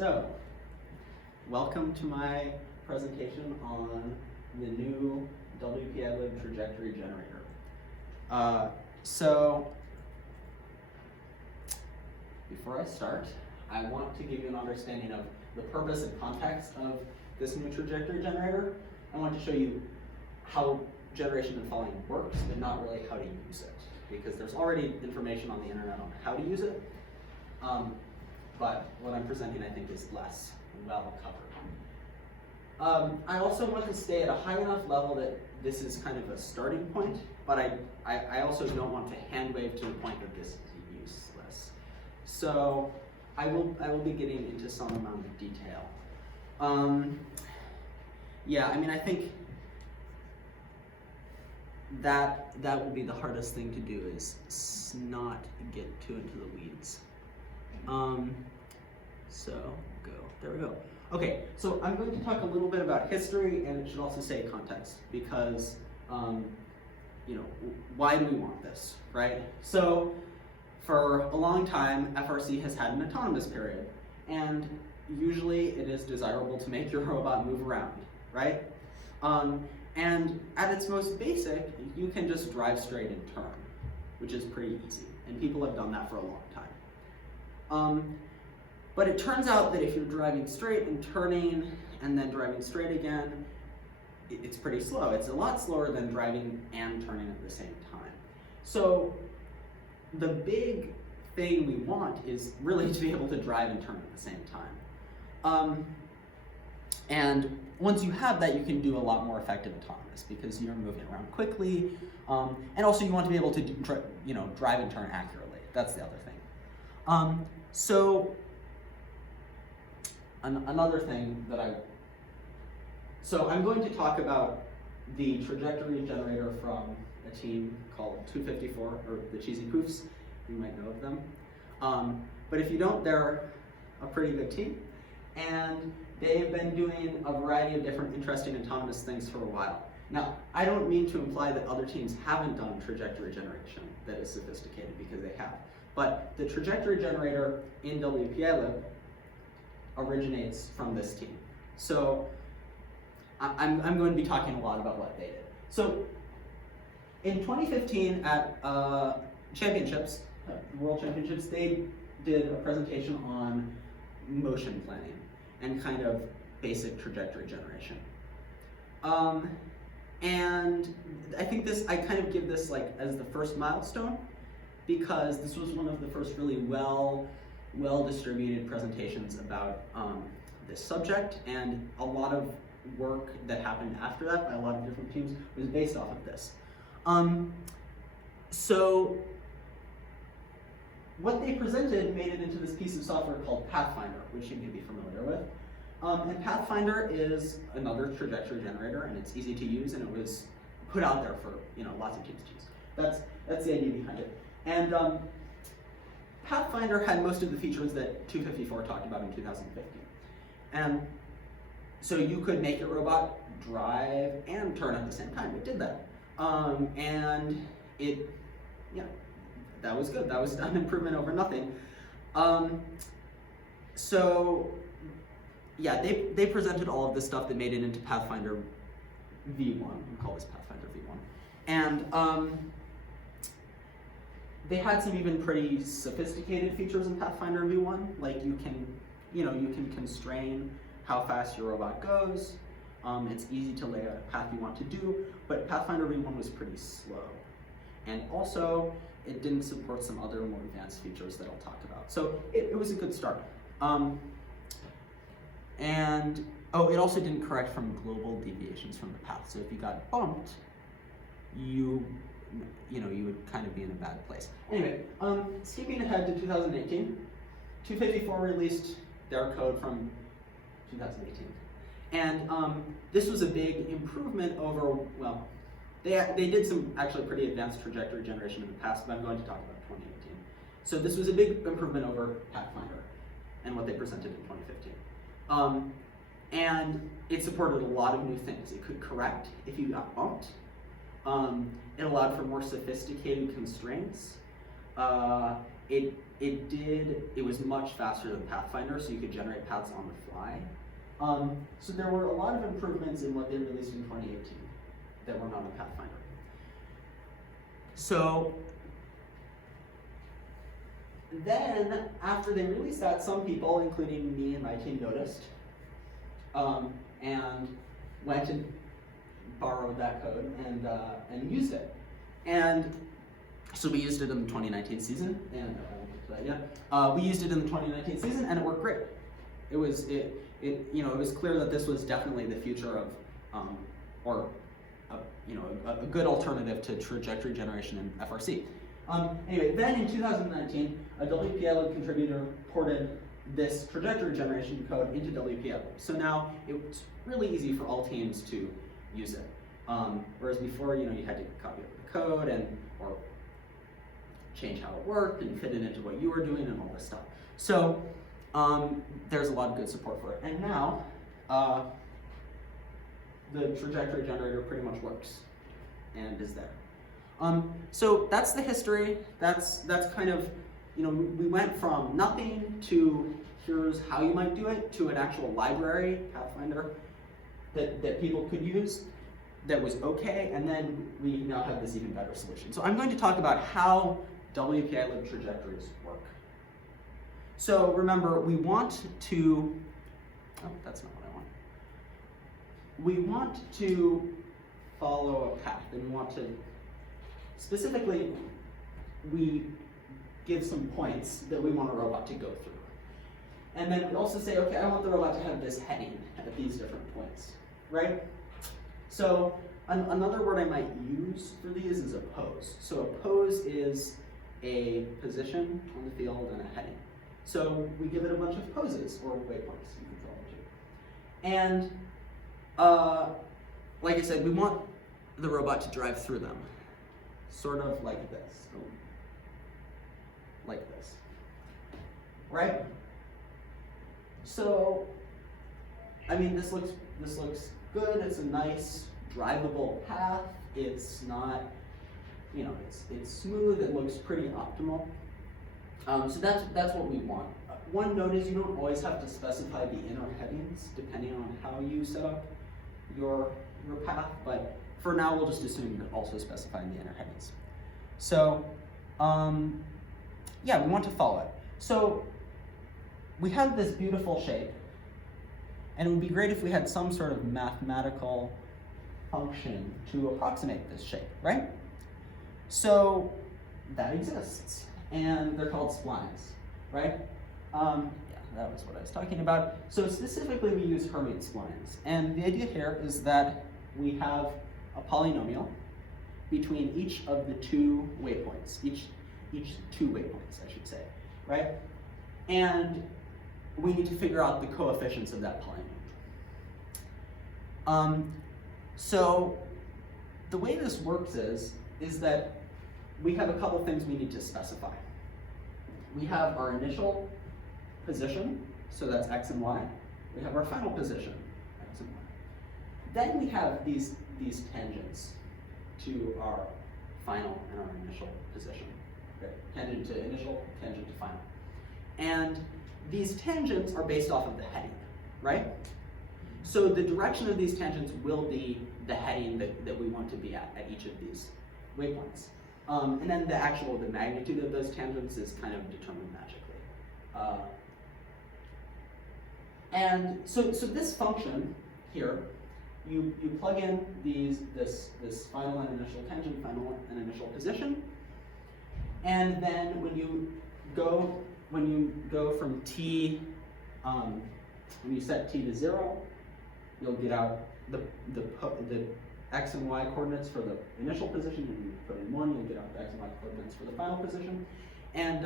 So, welcome to my presentation on the new WPILib Trajectory Generator. Before I start, I want to give you an understanding of the purpose and context of this new trajectory generator. I want to show you how generation and following works, but not really how to use it, because there's already information on the internet on how to use it. But what I'm presenting, I think, is less well covered. I also want to stay at a high enough level that this is kind of a starting point, but I also don't want to hand wave to the point that this is useless. So I will be getting into some amount of detail. I think that will be the hardest thing to do, is not get too into the weeds. There we go. Okay, so I'm going to talk a little bit about history, and it should also say context, because, why do we want this, right? So, for a long time, FRC has had an autonomous period, and usually it is desirable to make your robot move around, right? And at its most basic, you can just drive straight and turn, which is pretty easy, and people have done that for a long time. But it turns out that if you're driving straight and turning and then driving straight again, it's pretty slow. It's a lot slower than driving and turning at the same time. So the big thing we want is really to be able to drive and turn at the same time. And once you have that, you can do a lot more effective autonomous, because you're moving around quickly, and also you want to be able to drive and turn accurately. That's the other thing. Another thing that so I'm going to talk about the trajectory generator from a team called 254, or the Cheesy Poofs. You might know of them. But if you don't, they're a pretty good team. And they've been doing a variety of different interesting autonomous things for a while. Now, I don't mean to imply that other teams haven't done trajectory generation that is sophisticated, because they have. But the trajectory generator in WPILib originates from this team. So I'm going to be talking a lot about what they did. So in 2015 at championships, World Championships, they did a presentation on motion planning and kind of basic trajectory generation. And I think I kind of give this as the first milestone, because this was one of the first really well-distributed presentations about this subject, and a lot of work that happened after that by a lot of different teams was based off of this. So what they presented made it into this piece of software called Pathfinder, which you may be familiar with. And Pathfinder is another trajectory generator, and it's easy to use, and it was put out there for lots of teams to use. That's the idea behind it. And Pathfinder had most of the features that 254 talked about in 2015. And so you could make your robot drive and turn at the same time. It did that. And that was good. That was an improvement over nothing. They presented all of this stuff that made it into Pathfinder V1. We call this Pathfinder V1. And they had some even pretty sophisticated features in Pathfinder V1, like you can constrain how fast your robot goes. It's easy to lay out a path you want to do, but Pathfinder V1 was pretty slow. And also, it didn't support some other more advanced features that I'll talk about. So it was a good start. It also didn't correct from global deviations from the path. So if you got bumped, you would kind of be in a bad place. Anyway, skipping ahead to 2018, 254 released their code from 2018. And this was a big improvement over, they did some actually pretty advanced trajectory generation in the past, but I'm going to talk about 2018. So this was a big improvement over Pathfinder and what they presented in 2015. And it supported a lot of new things. It could correct if you got bumped. It allowed for more sophisticated constraints. It it was much faster than Pathfinder, so you could generate paths on the fly. So there were a lot of improvements in what they released in 2018 that were not on Pathfinder. So then, after they released that, some people, including me and my team, noticed and went and borrowed that code and used it. And so we used it in the 2019 season, and we used it in the 2019 season, and it worked great. It was clear that this was definitely the future of, a good alternative to trajectory generation in FRC. Anyway, then in 2019, a WPILib contributor ported this trajectory generation code into WPILib. So now it's really easy for all teams to use it. Whereas before, you had to copy the code or change how it worked and fit it into what you were doing and all this stuff. So there's a lot of good support for it. And now, the trajectory generator pretty much works and is there. So that's the history. That's kind of, we went from nothing to here's how you might do it to an actual library, Pathfinder, that people could use that was okay, and then we now have this even better solution. So I'm going to talk about how WPILib trajectories work. So remember, we want to, that's not what I want. We want to follow a path, and we want to, specifically, we give some points that we want a robot to go through. And then we also say, okay, I want the robot to have this heading at these different points, right? So another word I might use for these is a pose. So a pose is a position on the field and a heading. So we give it a bunch of poses, or waypoints, you can call them too. And like I said, we want the robot to drive through them, sort of like this, right? So, I mean, this looks good. It's a nice drivable path. It's not, it's smooth. It looks pretty optimal. So that's what we want. One note is you don't always have to specify the inner headings depending on how you set up your path, but for now we'll just assume you're also specifying the inner headings. So yeah, we want to follow it. So we have this beautiful shape, and it would be great if we had some sort of mathematical function to approximate this shape, right? So that exists, and they're called splines, right? Yeah, that was what I was talking about. So specifically, we use Hermite splines, and the idea here is that we have a polynomial between each of the two waypoints, each two waypoints, I should say, right? And we need to figure out the coefficients of that polynomial. So the way this works is that we have a couple things we need to specify. We have our initial position, so that's x and y. We have our final position, x and y. Then we have these tangents to our final and our initial position. Okay? Tangent to initial, tangent to final. And these tangents are based off of the heading, right? So the direction of these tangents will be the heading that we want to be at each of these waypoints. And then the magnitude of those tangents is kind of determined magically. And so this function here, you plug in this final and initial tangent, final and initial position, and then when you go from t, when you set t to 0, you'll get out the x and y coordinates for the initial position, and you put in 1, you'll get out the x and y coordinates for the final position. And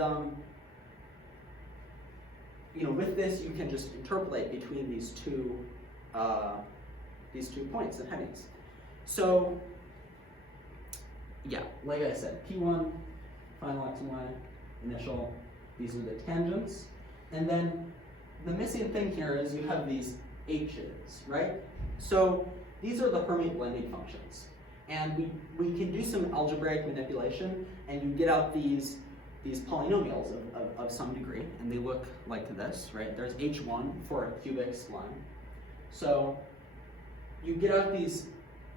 with this, you can just interpolate between these two points and headings. So, yeah, like I said, P1, final x and y, initial, these are the tangents. And then the missing thing here is you have these h's, right? So these are the Hermite blending functions. And we can do some algebraic manipulation, and you get out these these polynomials of some degree, and they look like this, right? There's h1 for a cubic spline. So you get out these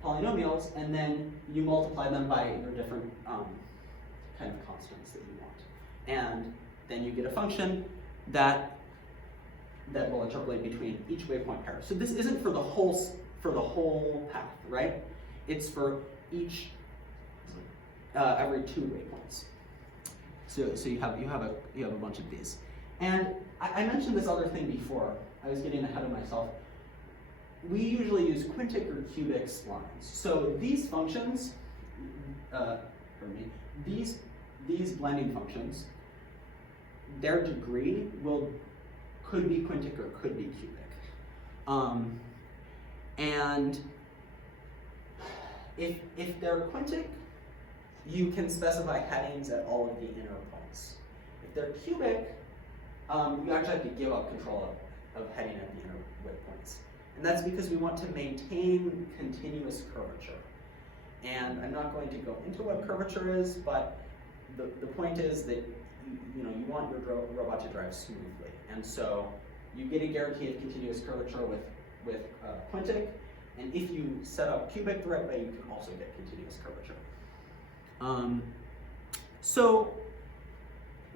polynomials, and then you multiply them by your different kind of constants that you want. And then you get a function that will interpolate between each waypoint pair. So this isn't for the whole path, right? It's for each every 2 waypoints. So you have a bunch of these. And I mentioned this other thing before. I was getting ahead of myself. We usually use quintic or cubic splines. So these functions, these blending functions, their degree could be quintic or could be cubic. And if they're quintic, you can specify headings at all of the inner points. If they're cubic, you actually have to give up control of heading at the inner waypoints. And that's because we want to maintain continuous curvature. And I'm not going to go into what curvature is, but the point is that you want your robot to drive smoothly. And so you get a guarantee of continuous curvature with quintic, and if you set up cubic the right way, you can also get continuous curvature. So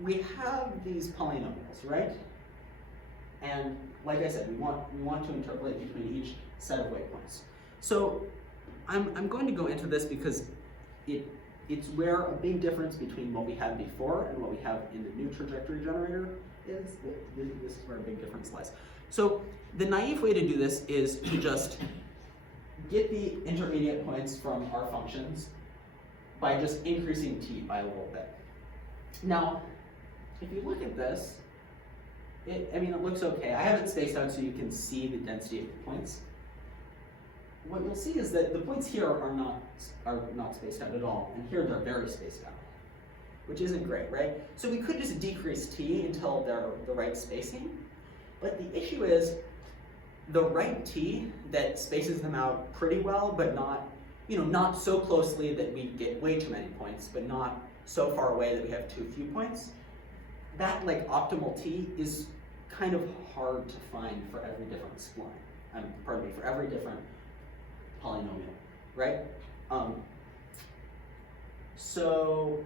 we have these polynomials, right? And like I said, we want to interpolate between each set of waypoints. So I'm going to go into this because it's where a big difference between what we had before and what we have in the new trajectory generator is. This is where a big difference lies. So the naive way to do this is to just get the intermediate points from our functions by just increasing t by a little bit. Now, if you look at this, it looks okay. I have it spaced out so you can see the density of the points. What you'll see is that the points here are not spaced out at all, and here they're very spaced out, which isn't great, right? So we could just decrease t until they're the right spacing, but the issue is the right t that spaces them out pretty well, but not so closely that we get way too many points, but not so far away that we have too few points. That optimal t is kind of hard to find for every different spline. For every different polynomial, right? So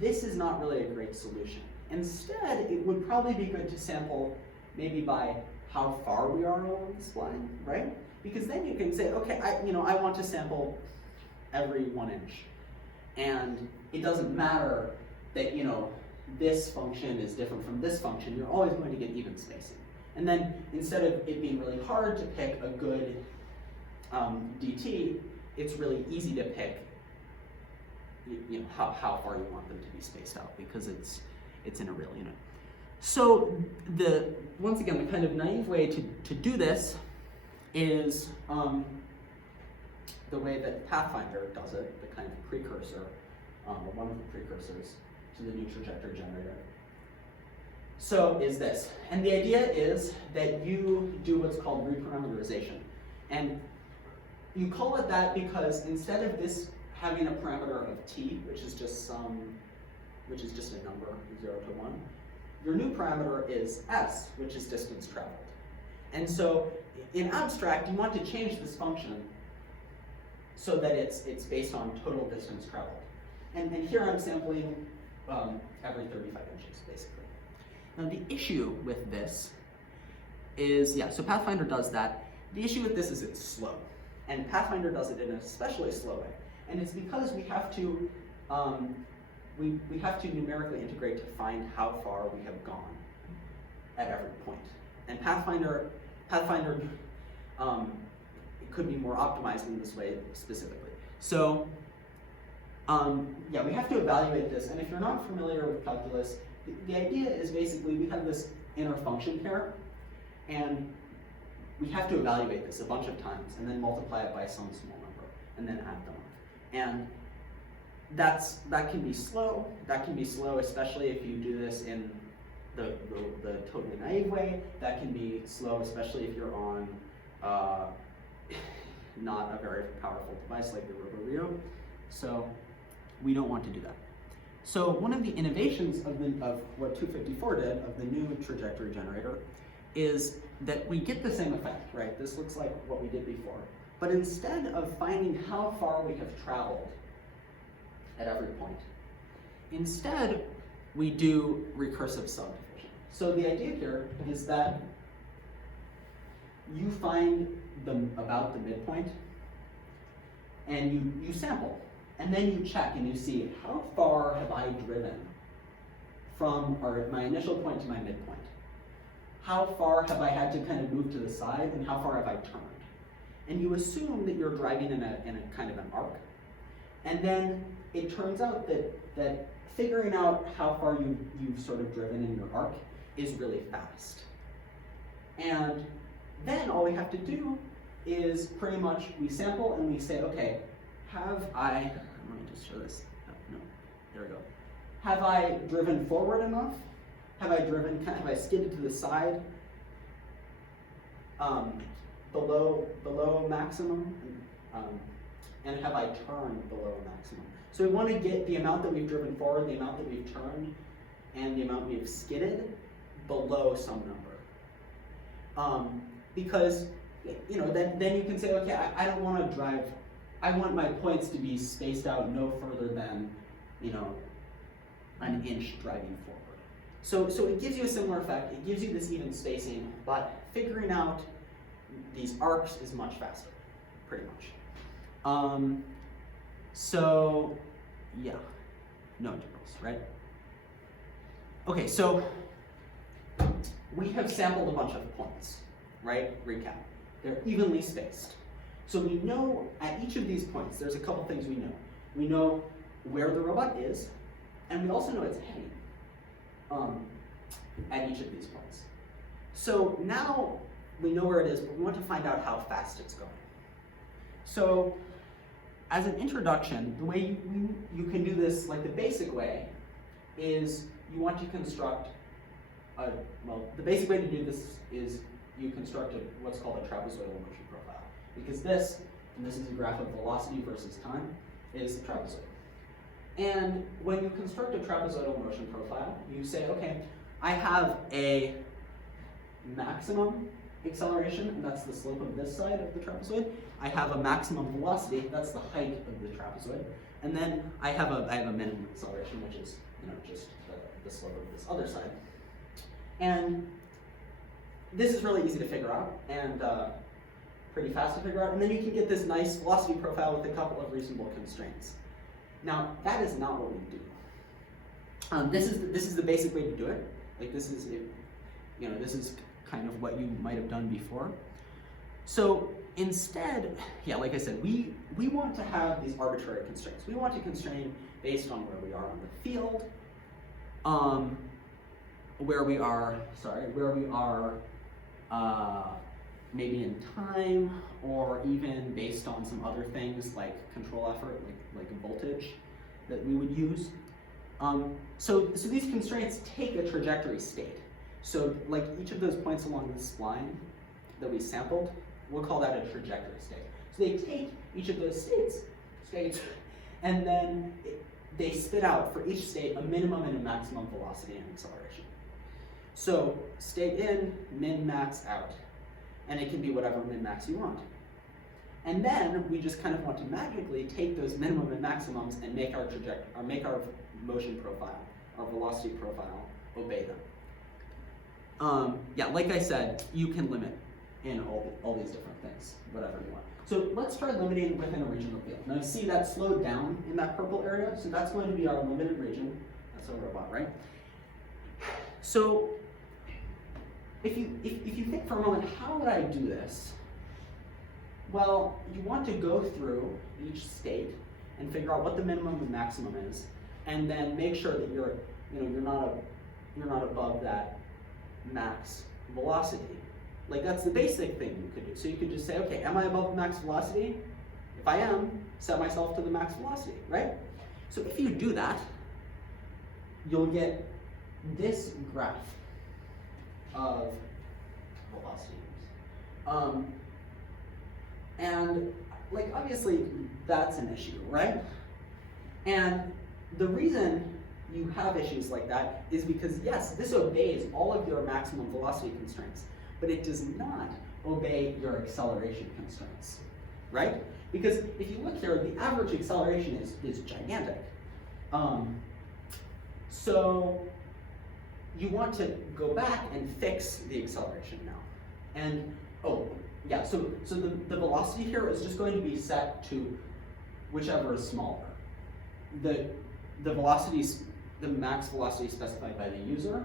this is not really a great solution. Instead, it would probably be good to sample maybe by how far we are along the spline, right? Because then you can say, okay, I want to sample every 1 inch. And it doesn't matter that, this function is different from this function. You're always going to get even spacing. And then instead of it being really hard to pick a good dt, it's really easy to pick how far you want them to be spaced out because it's in a real unit. So once again, the kind of naive way to do this is the way that Pathfinder does it, the kind of precursor, or one of the precursors to the new trajectory generator. So is this. And the idea is that you do what's called reparameterization. And you call it that because instead of this having a parameter of t, which is just a number, 0 to 1, your new parameter is s, which is distance traveled. And so in abstract, you want to change this function so that it's based on total distance traveled. And here I'm sampling every 35 inches, basically. Now the issue with this is, so Pathfinder does that. The issue with this is it's slow. And Pathfinder does it in an especially slow way. And it's because we have to numerically integrate to find how far we have gone at every point. And Pathfinder it could be more optimized in this way specifically. So we have to evaluate this. And if you're not familiar with calculus, the idea is basically we have this inner function pair, and we have to evaluate this a bunch of times and then multiply it by some small number and then add them up. And that can be slow. That can be slow, especially if you do this in the totally naive way. That can be slow, especially if you're on not a very powerful device like the RoboRio. So we don't want to do that. So one of the innovations of what 254 did, of the new trajectory generator, is that we get the same effect, right? This looks like what we did before. But instead of finding how far we have traveled at every point, instead we do recursive subdivision. So the idea here is that you find about the midpoint, and you sample, and then you check and you see how far have I driven from my initial point to my midpoint. How far have I had to kind of move to the side, and how far have I turned? And you assume that you're driving in a kind of an arc. And then it turns out that figuring out how far you've sort of driven in your arc is really fast. And then all we have to do is pretty much we sample and we say, okay, let me just show this. No, there we go. Have I driven forward enough? Have I skidded to the side below maximum? And have I turned below maximum? So we want to get the amount that we've driven forward, the amount that we've turned, and the amount we've skidded below some number. Because then you can say, okay, I don't want to drive, I want my points to be spaced out no further than, an inch driving forward. So it gives you a similar effect. It gives you this even spacing, but figuring out these arcs is much faster, pretty much. So yeah, no integrals, right? Okay, so we have sampled a bunch of points, right? Recap. They're evenly spaced. So we know at each of these points, there's a couple things we know. We know where the robot is, and we also know it's heading at each of these points. So now we know where it is, but we want to find out how fast it's going. So as an introduction, the way you can do this, like the basic way, is you want to construct the basic way to do this is you construct what's called a trapezoidal motion profile. Because this is a graph of velocity versus time, is a trapezoid. And when you construct a trapezoidal motion profile, you say, okay, I have a maximum acceleration, and that's the slope of this side of the trapezoid. I have a maximum velocity, that's the height of the trapezoid. And then I have a minimum acceleration, which is just the slope of this other side. And this is really easy to figure out, and pretty fast to figure out. And then you can get this nice velocity profile with a couple of reasonable constraints. Now, that is not what we do. This is the basic way to do it. Like this is kind of what you might have done before. So instead, yeah, like I said, we want to have these arbitrary constraints. We want to constrain based on where we are on the field, where we are maybe in time, or even based on some other things like control effort, like voltage that we would use. So these constraints take a trajectory state. So like each of those points along this line that we sampled, we'll call that a trajectory state. So they take each of those states, and then they spit out for each state a minimum and a maximum velocity and acceleration. So state in, min, max, out. And it can be whatever min, max you want. And then we just kind of want to magically take those minimum and maximums and make our motion profile, our velocity profile, obey them. Yeah, like I said, you can limit in all these different things, whatever you want. So let's try limiting within a regional field. Now you see that slowed down in that purple area, so that's going to be our limited region. That's our robot, right? So if you think for a moment, how would I do this? Well, you want to go through each state and figure out what the minimum and maximum is, and then make sure that you're not above that max velocity. Like that's the basic thing you could do. So you could just say, okay, am I above the max velocity? If I am, set myself to the max velocity, right? So if you do that, you'll get this graph of velocity. And like obviously that's an issue, right? And the reason you have issues like that is because, yes, this obeys all of your maximum velocity constraints, but it does not obey your acceleration constraints, right? Because if you look here, the average acceleration is gigantic. So you want to go back and fix the acceleration now. And, oh, yeah, so the velocity here is just going to be set to whichever is smaller. The velocities, the max velocity specified by the user,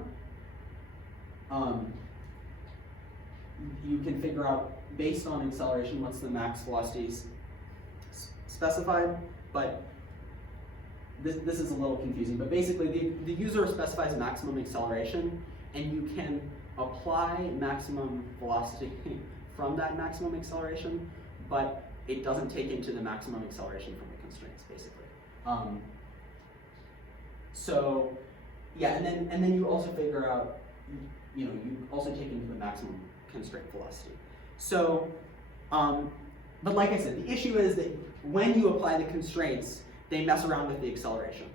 you can figure out based on acceleration what's the max velocities specified, but this is a little confusing, but basically the user specifies maximum acceleration, and you can apply maximum velocity from that maximum acceleration, but it doesn't take into the maximum acceleration from the constraints, basically. So yeah, and then you also figure out, you also take into the maximum constraint velocity. So, but like I said, the issue is that when you apply the constraints, they mess around with the acceleration.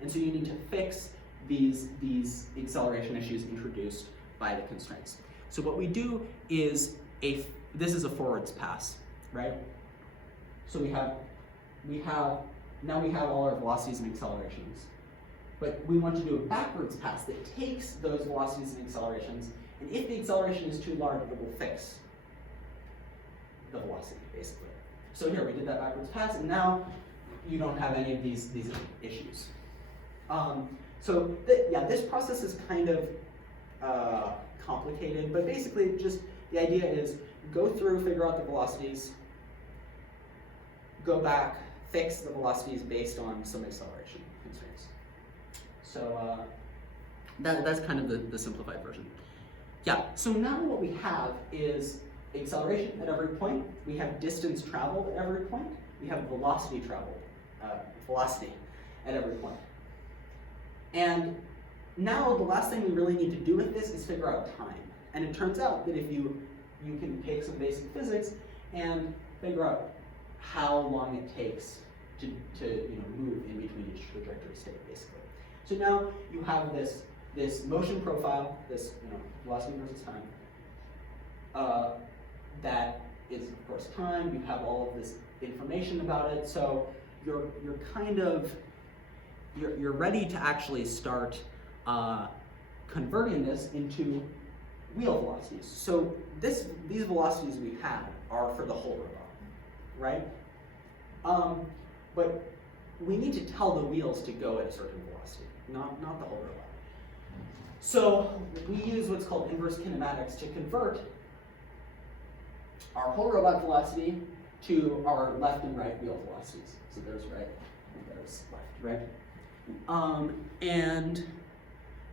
And so you need to fix these acceleration issues introduced by the constraints. So what we do is this is a forwards pass, right? So now we have all our velocities and accelerations. But we want to do a backwards pass that takes those velocities and accelerations, and if the acceleration is too large, it will fix the velocity, basically. So here, we did that backwards pass, and now you don't have any of these issues. So this process is kind of complicated, but basically just the idea is go through, figure out the velocities, go back, fix the velocities based on some acceleration constraints. So that's kind of the simplified version. Yeah, so now what we have is acceleration at every point, we have distance traveled at every point, we have velocity traveled, velocity at every point. And now the last thing we really need to do with this is figure out time. And it turns out that if you can take some basic physics and figure out how long it takes to move in between each trajectory state, basically. So now you have this motion profile, this velocity versus time, that is of course time. You have all of this information about it, so you're ready to actually start converting this into wheel velocities. So these velocities we had are for the whole robot, right? But we need to tell the wheels to go at a certain velocity, not the whole robot. So we use what's called inverse kinematics to convert our whole robot velocity to our left and right wheel velocities. So there's right and there's left, right? And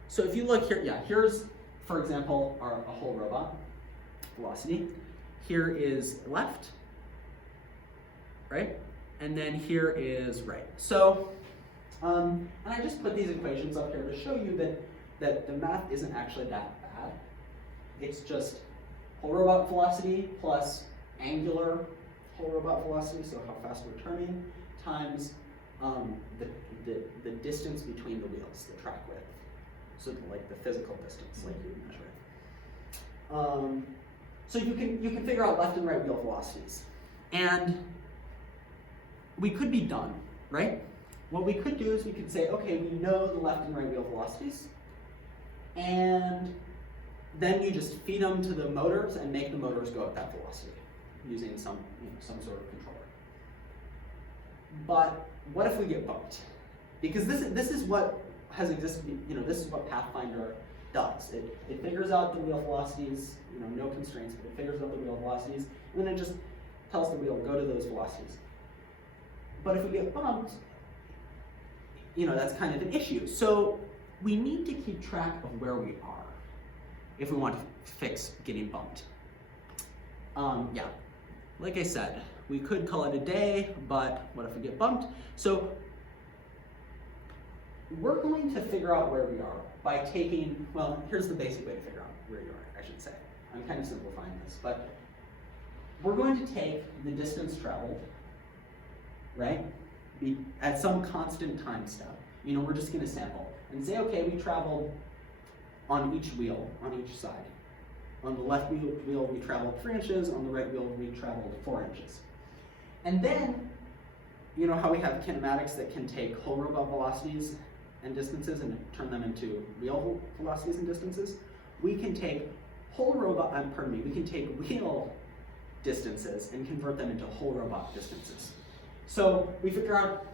so if you look here, yeah, here's, for example, a whole robot velocity. Here is left, right? And then here is right. So, and I just put these equations up here to show you that the math isn't actually that bad. It's just whole robot velocity plus angular whole robot velocity, so how fast we're turning, times the distance between the wheels, the track width. So like the physical distance, like you measure it. So you can figure out left and right wheel velocities. And we could be done, right? What we could do is we could say, okay, we know the left and right wheel velocities, and then you just feed them to the motors and make the motors go at that velocity using some sort of controller. But what if we get bumped? Because this is what has existed, this is what Pathfinder does. It figures out the wheel velocities, no constraints, but it figures out the wheel velocities, and then it just tells the wheel, go to those velocities. But if we get bumped, that's kind of an issue. So we need to keep track of where we are if we want to fix getting bumped. Yeah, like I said, we could call it a day, but what if we get bumped? So we're going to figure out where we are by taking, well, here's the basic way to figure out where you are, I should say. I'm kind of simplifying this, but we're going to take the distance traveled, right, at some constant time step. we're just going to sample and say, okay, we traveled on each wheel, on each side. On the left wheel, we traveled 3 inches. On the right wheel, we traveled 4 inches. And then, you know how we have kinematics that can take whole robot velocities and distances and turn them into wheel velocities and distances? We can take we can take wheel distances and convert them into whole robot distances. So we figure out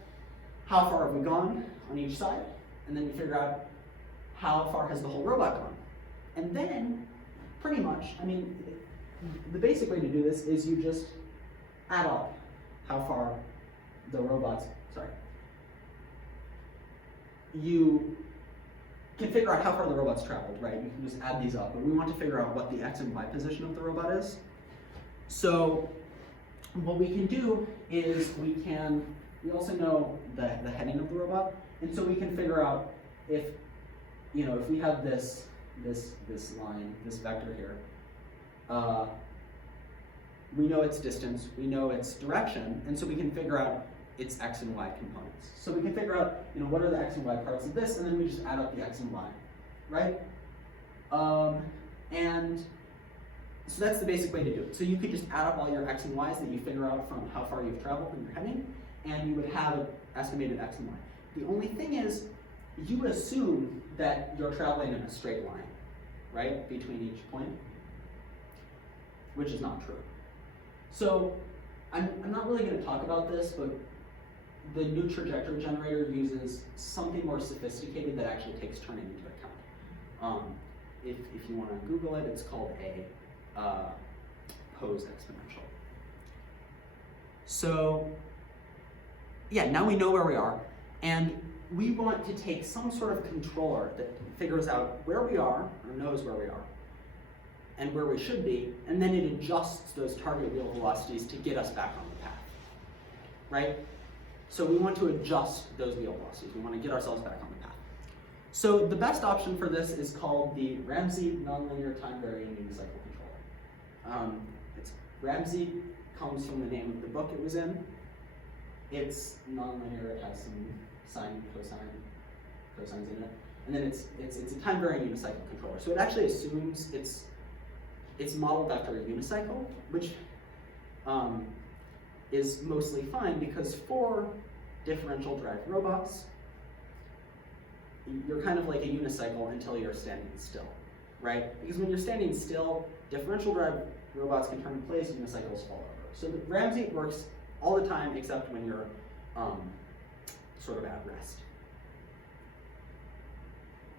how far have we gone on each side, and then we figure out how far has the whole robot gone. And then, pretty much, the basic way to do this is you just add up how far the robots, you can figure out how far the robot's traveled, right? You can just add these up, but we want to figure out what the x and y position of the robot is. So what we can do is we also know the heading of the robot, and so we can figure out if we have this line, this vector here, we know its distance, we know its direction, and so we can figure out its x and y components. So we can figure out, what are the x and y parts of this, and then we just add up the x and y, right? And so that's the basic way to do it. So you could just add up all your x and y's that you figure out from how far you've traveled and your heading, and you would have an estimated x and y. The only thing is, you assume that you're traveling in a straight line, right, between each point, which is not true. So I'm not really going to talk about this, but the new trajectory generator uses something more sophisticated that actually takes turning into account. If you want to Google it, it's called a pose exponential. So yeah, now we know where we are, and we want to take some sort of controller that figures out where we are, or knows where we are, and where we should be, and then it adjusts those target wheel velocities to get us back on the path, right? So we want to adjust those wheel velocities. We want to get ourselves back on the path. So the best option for this is called the Ramsey nonlinear time varying unicycle controller. Ramsey comes from the name of the book it was in. It's nonlinear, it has some sine, cosines in it. And then it's a time varying unicycle controller. So it actually assumes it's modeled after a unicycle, which is mostly fine because for differential drive robots, you're kind of like a unicycle until you're standing still, right? Because when you're standing still, differential drive robots can turn in place, unicycles fall over. So the Ramsey works all the time except when you're sort of at rest.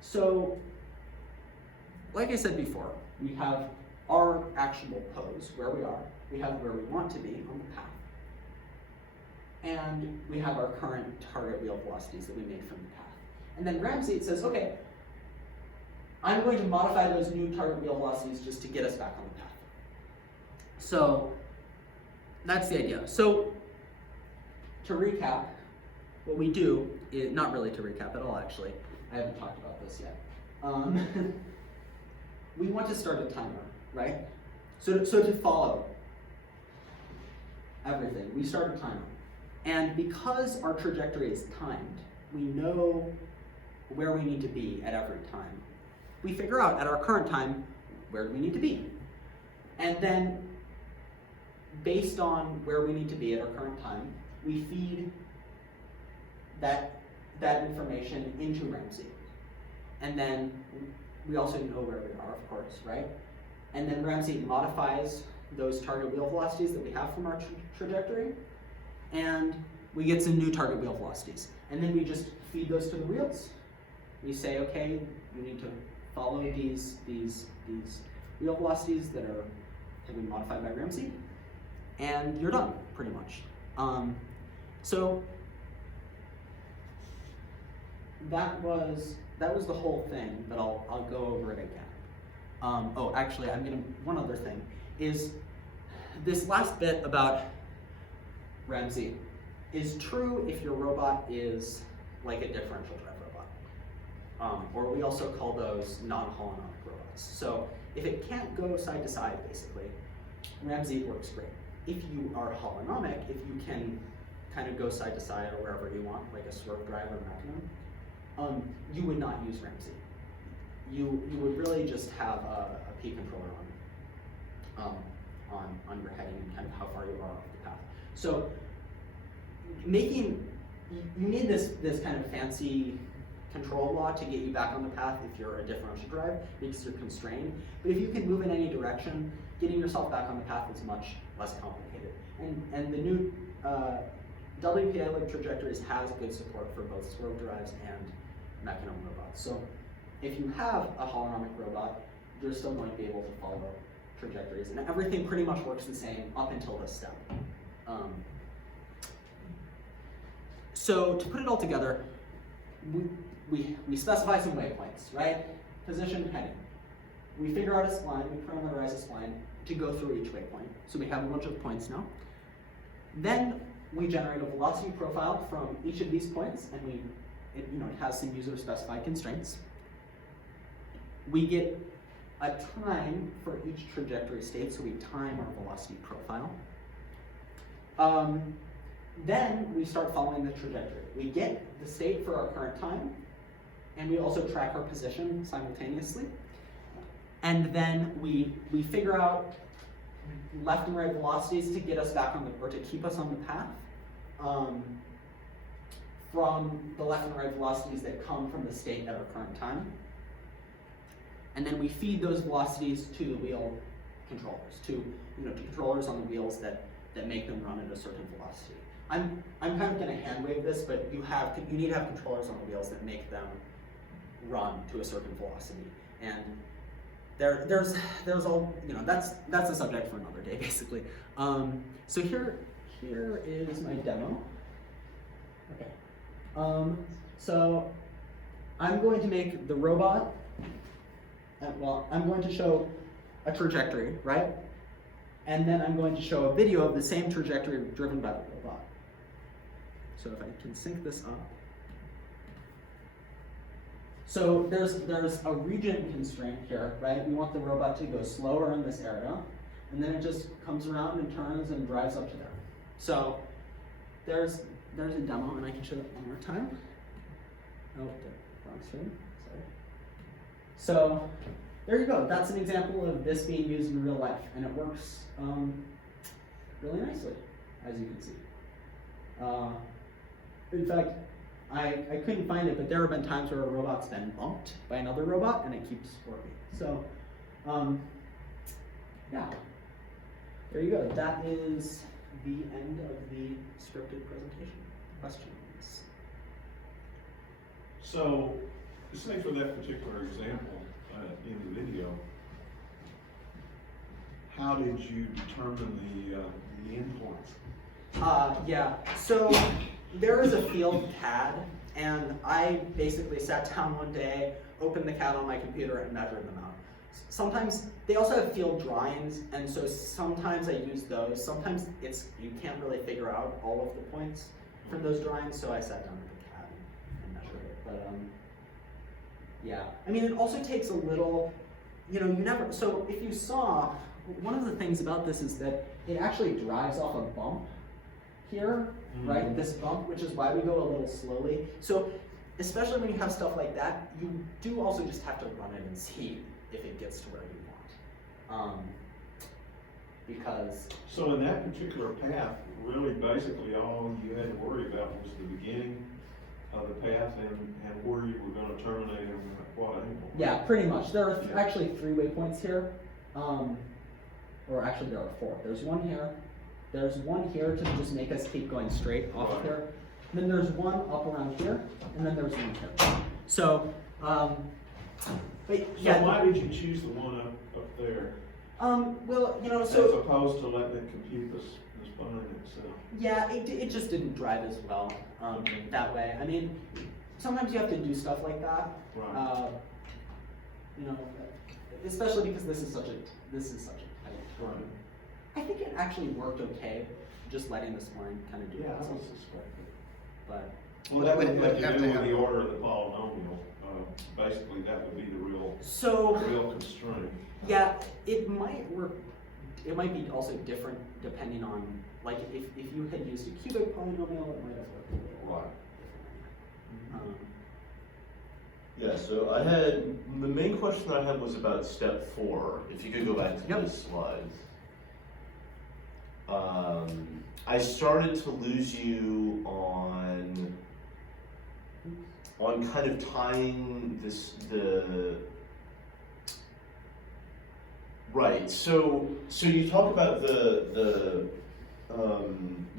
So, like I said before, we have our actual pose, where we are, we have where we want to be on the path, and we have our current target wheel velocities that we made from the path. And then Ramsey says, okay, I'm going to modify those new target wheel velocities just to get us back on the path. So that's the idea. So to recap, what we do is, not really to recap at all actually, I haven't talked about this yet. We want to start a timer, right? So to follow everything, we start a timer. And because our trajectory is timed, we know where we need to be at every time. We figure out at our current time, where do we need to be? And then, based on where we need to be at our current time, we feed that information into Ramsey. And then we also know where we are, of course, right? And then Ramsey modifies those target wheel velocities that we have from our trajectory, and we get some new target wheel velocities. And then we just feed those to the wheels. We say, okay, you need to follow these wheel velocities that have been modified by Ramsey, and you're done, pretty much. So that was the whole thing, but I'll go over it again. Oh, actually, one other thing is this last bit about Ramsey is true if your robot is like a differential drive robot, or we also call those non-holonomic robots. So if it can't go side to side, basically, Ramsey works great. If you are holonomic, if you can kind of go side to side or wherever you want, like a swerve drive or mechanism, you would not use Ramsey. You would really just have a P controller on your heading and kind of how far you are off the path. So you need this kind of fancy control law to get you back on the path if you're a differential drive, because you're constrained. But if you can move in any direction, getting yourself back on the path is much less complicated. And the new WPILib Trajectories has good support for both swerve drives and metronome robots. So if you have a holonomic robot, you're still going to be able to follow trajectories, and everything pretty much works the same up until this step. So to put it all together, we specify some waypoints, right? Position, heading. We figure out a spline, we parameterize a spline to go through each waypoint. So we have a bunch of points now. Then we generate a velocity profile from each of these points, and it has some user-specified constraints. We get a time for each trajectory state, so we time our velocity profile. Then we start following the trajectory. We get the state for our current time, and we also track our position simultaneously. And then we figure out left and right velocities to get us back on or to keep us on the path from the left and right velocities that come from the state at our current time. And then we feed those velocities to the wheel controllers, to controllers on the wheels that make them run at a certain velocity. I'm kind of going to hand wave this, but you need to have controllers on the wheels that make them run to a certain velocity. And there's all, that's a subject for another day, basically. So here is my demo. Okay. So I'm going to make the robot. I'm going to show a trajectory, right? And then I'm going to show a video of the same trajectory driven by the robot. So if I can sync this up. So there's a region constraint here, right? We want the robot to go slower in this area, and then it just comes around and turns and drives up to there. So there's a demo, and I can show it one more time. Oh, wrong screen, sorry. So there you go. That's an example of this being used in real life, and it works really nicely, as you can see. In fact, I couldn't find it, but there have been times where a robot's been bumped by another robot, and it keeps working. So, yeah, there you go. That is the end of the scripted presentation. Questions? So, say for that particular example in the video, how did you determine the endpoints? Yeah, so there is a field CAD, and I basically sat down one day, opened the CAD on my computer, and measured them out. Sometimes they also have field drawings, and so sometimes I use those. Sometimes you can't really figure out all of the points from those drawings, so I sat down with the CAD and measured it. But yeah, I mean, it also takes a little, so if you saw, one of the things about this is that it actually drives off a bump here, right? This bump, which is why we go a little slowly. So especially when you have stuff like that, you do also just have to run it and see if it gets to where you want. Because so in that particular path, really basically all you had to worry about was the beginning of the path and where you were going to terminate and at what angle. Yeah, pretty much. There are actually 3 waypoints here, or actually there are 4. There's one here. There's one here to just make us keep going straight off of here. And then there's one up around here, and then there's one here. So, but yeah. So why did you choose the one up there? Well, so as opposed to letting it compute the spine itself. Yeah, it just didn't drive as well that way. I mean, sometimes you have to do stuff like that. Right. Especially because this is such a tight turn. Right. I think it actually worked okay, just letting the spline kind of do Yeah, that. I was suspecting. But Well, that would have to do with the order of the polynomial. Basically, that would be the real constraint. Yeah, it might work. It might be also different depending on, like, if you had used a cubic polynomial, it might have worked a little Right. differently. Yeah, so the main question I had was about step 4. If you could go back to Yep. those slides. I started to lose you on kind of tying right. So you talk about the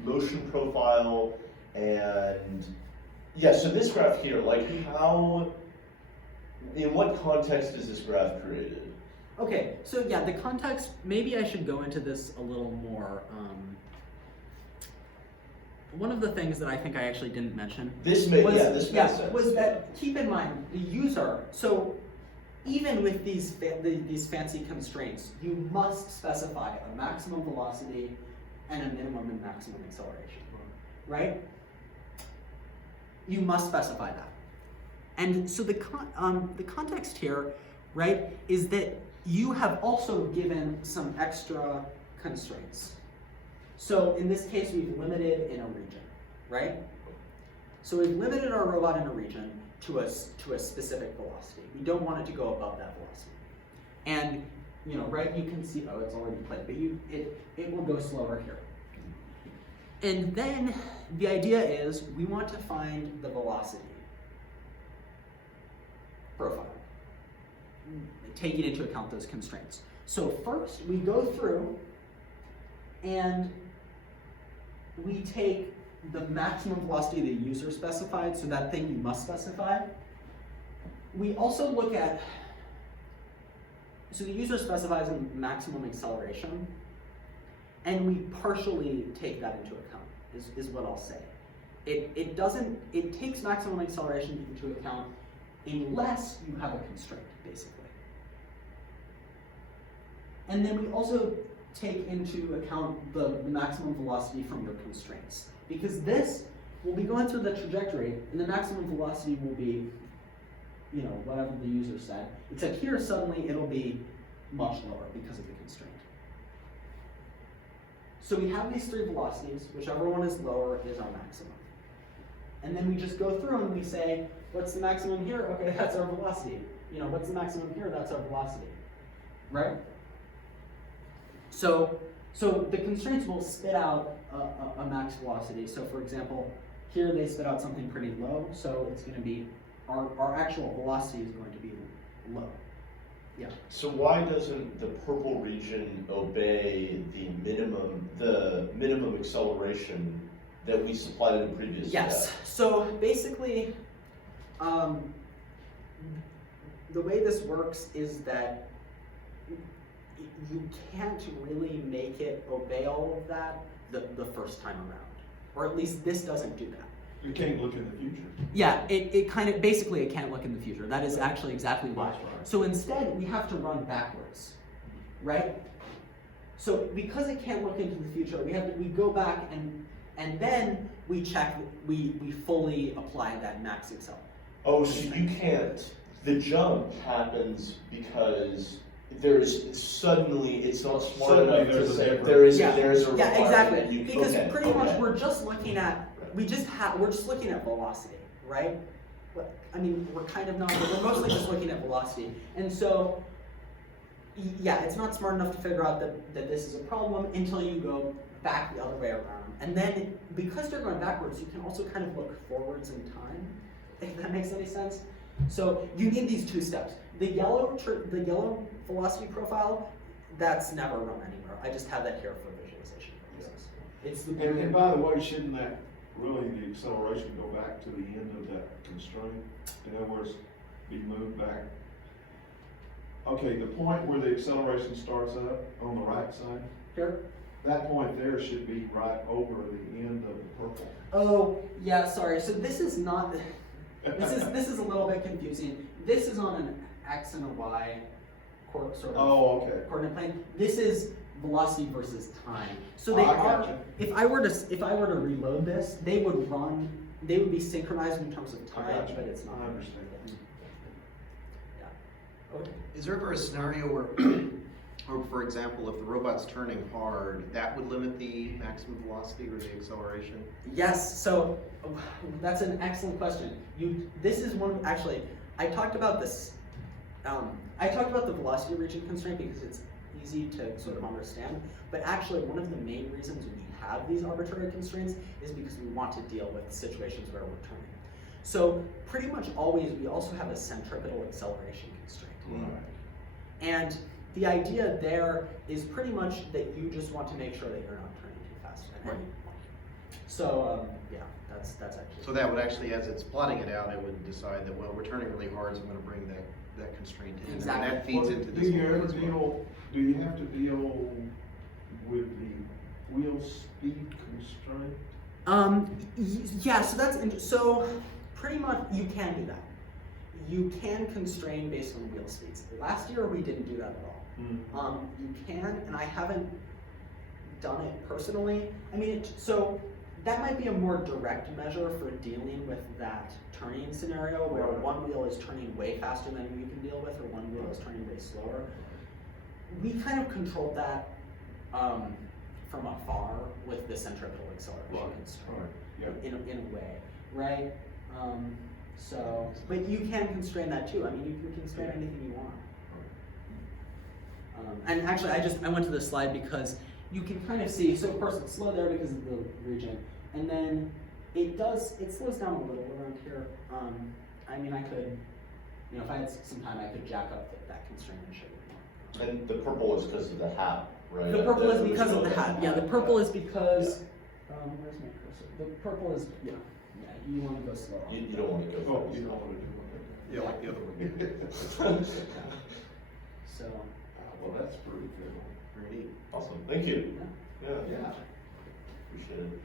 motion profile, and yeah, so this graph here, like in what context is this graph created? Okay, so yeah, the context, maybe I should go into this a little more. One of the things that I think I actually didn't mention This makes sense. was that, keep in mind, the user, so even with these fancy constraints, you must specify a maximum velocity and a minimum and maximum acceleration, right? You must specify that. And so the context here, right, is that you have also given some extra constraints. So in this case, we've limited in a region, right? So we've limited our robot in a region to a specific velocity. We don't want it to go above that velocity. And right, you can see, oh, it's already played, but it will go slower here. And then the idea is we want to find the velocity profile, taking into account those constraints. So first, we go through and we take the maximum velocity the user specified, so that thing you must specify. We also look at, so the user specifies a maximum acceleration, and we partially take that into account, is what I'll say. It takes maximum acceleration into account unless you have a constraint, basically. And then we also take into account the maximum velocity from your constraints. Because this will be going through the trajectory, and the maximum velocity will be, whatever the user said. Except here, suddenly, it'll be much lower because of the constraint. So we have these 3 velocities, whichever one is lower is our maximum. And then we just go through and we say, what's the maximum here? Okay, that's our velocity. What's the maximum here? That's our velocity, right? So the constraints will spit out a max velocity. So for example, here they spit out something pretty low, so it's going to be, our actual velocity is going to be low. Yeah. So why doesn't the purple region obey the minimum acceleration that we supplied in the previous Yes. step? So basically, the way this works is that you can't really make it obey all of that the first time around, or at least this doesn't do that. You can't look in the future. Yeah, it kind of, basically it can't look in the future. That is actually exactly why. So instead, we have to run backwards, right? So because it can't look into the future, we go back and then we check, we fully apply that max accel. Oh, so you can't, the jump happens because suddenly it's not smart enough to say there's a requirement. Yeah, exactly. Because pretty much okay. we're just looking at, we're just looking at velocity, right? I mean, we're kind of not, but we're mostly just looking at velocity. And so, yeah, it's not smart enough to figure out that this is a problem until you go back the other way around. And then, because you're going backwards, you can also kind of look forwards in time, if that makes any sense. So you need these 2 steps. The yellow velocity profile, that's never run anywhere. I just have that here for visualization purposes. It's the And by the way, shouldn't that really, the acceleration go back to the end of that constraint? In other words, be moved back. Okay, the point where the acceleration starts up on the right side, here. that point there should be right over the end of the purple. Oh, yeah, sorry. So this is not, this is a little bit confusing. This is on an X and a Y coordinate plane. This is velocity versus time. So they are, if I were to reload this, they would be synchronized in terms of time, but it's not. I understand. Yeah. Okay. Is there ever a scenario where, or for example, if the robot's turning hard, that would limit the maximum velocity or the acceleration? Yes, so that's an excellent question. This is one, actually, I talked about this, I talked about the velocity region constraint because it's easy to sort of understand, but actually one of the main reasons we have these arbitrary constraints is because we want to deal with situations where we're turning. So pretty much always, we also have a centripetal acceleration constraint. Right. And the idea there is pretty much that you just want to make sure that you're not turning too fast at any point. So yeah, that's actually. So that would actually, as it's plotting it out, it would decide that, well, we're turning really hard, so I'm gonna bring that constraint in. Exactly. And that feeds Well, into do this you one ever as well. deal, do you have to deal with the wheel speed constraint? Yeah, so that's so pretty much you can do that. You can constrain based on wheel speeds. Last year we didn't do that at all. You can, and I haven't done it personally. I mean, so that might be a more direct measure for dealing with that turning scenario where Right. one wheel is turning way faster than you can deal with, or one wheel is turning way slower. We kind of controlled that from afar with the centripetal acceleration Right, constraint right, yeah. in a way, right? So, but you can constrain that too. I mean, you can constrain anything you want. And actually, I went to this slide because you can kind of see, so of course it's slow there because of the region, and then it slows down a little around here. I mean, I could, you know, if I had some time, I could jack up that constraint and show you more. And the purple is because of the hat, right? The purple is That because of was the really- hat. Yeah, the purple is because, where's my cursor? The purple is, yeah, you want to go slow. You don't want to go. Oh, fast. you don't want to do it. Yeah, like the other one. So, Well, that's pretty cool. Very neat. Awesome, thank you. yeah. Yeah, Yeah. appreciate it.